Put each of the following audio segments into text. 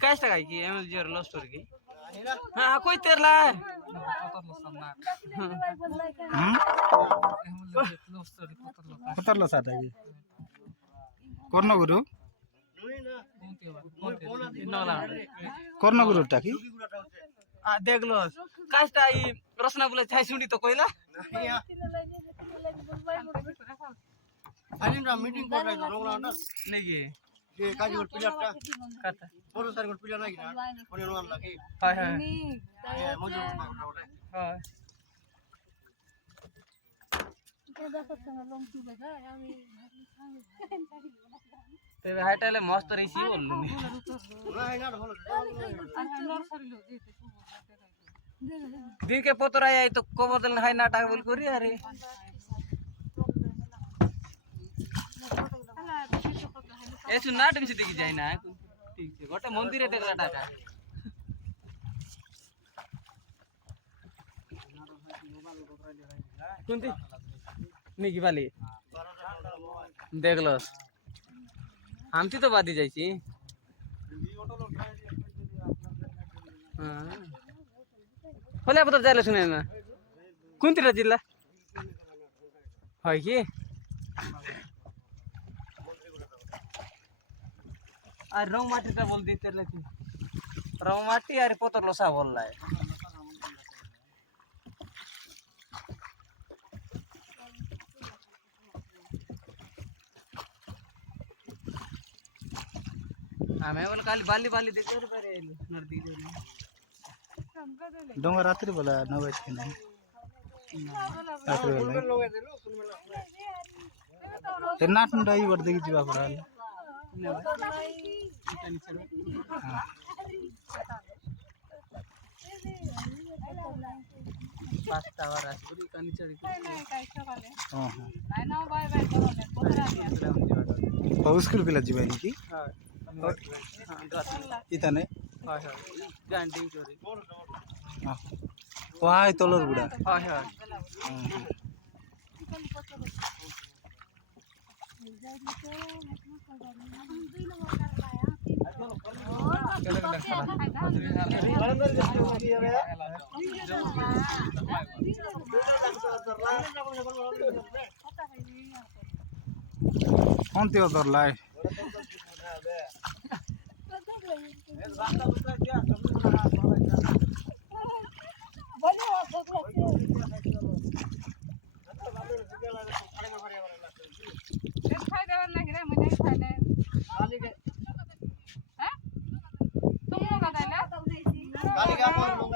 काय काय की एमएलजी लव स्टोरी की हाँ कोई तेरला पतरलो साथ है कर्ण गुरु कर्ण गुरु टाकी देखलो काष्टा ई रसना बोले छाई सुनी तो कोइला আলিমরা মিটিং করে নোংরা না নেকি যে কাজের প্লেয়ারটা কাটা বড় সার্কেল প্লেয়ার নাই না ওরে নোংরা লাগে হয় হয় মজুর না ওটা হয় तेरे हाइटले मस्त रही बोललु না না ভালো दिन के पोतर आया तो को बदल हाय नाटक बोल करी अरे एसु नाटक से देखि जाय ना ठीक छे गोटे मंदिरे देखला टाका कुंती निकी वाली देखलो आमती तो बादी जायची हां होल्या पत्र जायला सुने ना कोणती रा जिल्हा होय की आ रंग माटी ता बोल दी तेरे की रंग माटी अरे पोतर लोसा बोलला है आमे बोल काली बाली बाली देते रे परे नर्दी दे डोंगा रात्रि बोला 9 बजे के नहीं रात्रि बोला ते नाट डाई वर देखि जीवा पड़ा पास्ता वर आसपुरी कानी चढ़ी हां हां स्कूल पिला जीवा की हां इतने हां हां गांडी चोरी हां वहां तोलर गुड़ा हां हां कौन ते उधर लाए गाली का पर लोग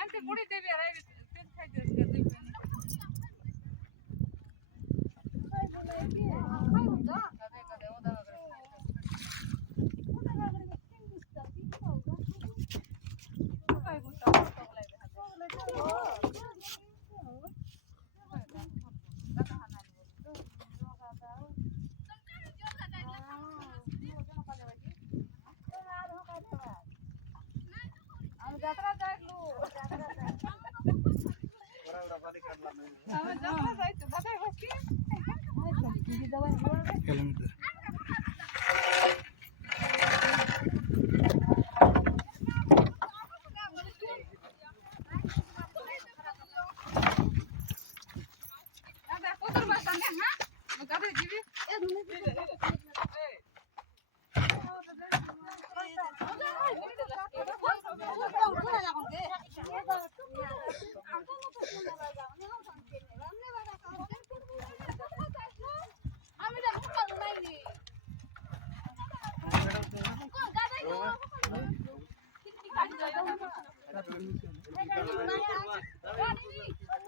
एंते बुढ़ी देवी रे पेट खाई दे যাত্রা যাইলু যাত্রা যাইতো বাতাই বসকি किलोमीटर দাদা কতর বাসা নে হ্যাঁ গাবে দিবি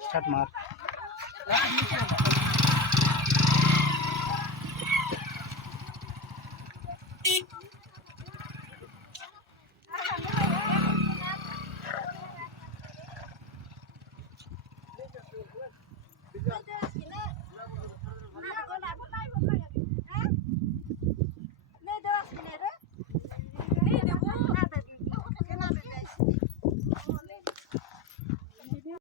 स्टार्ट मार Nah,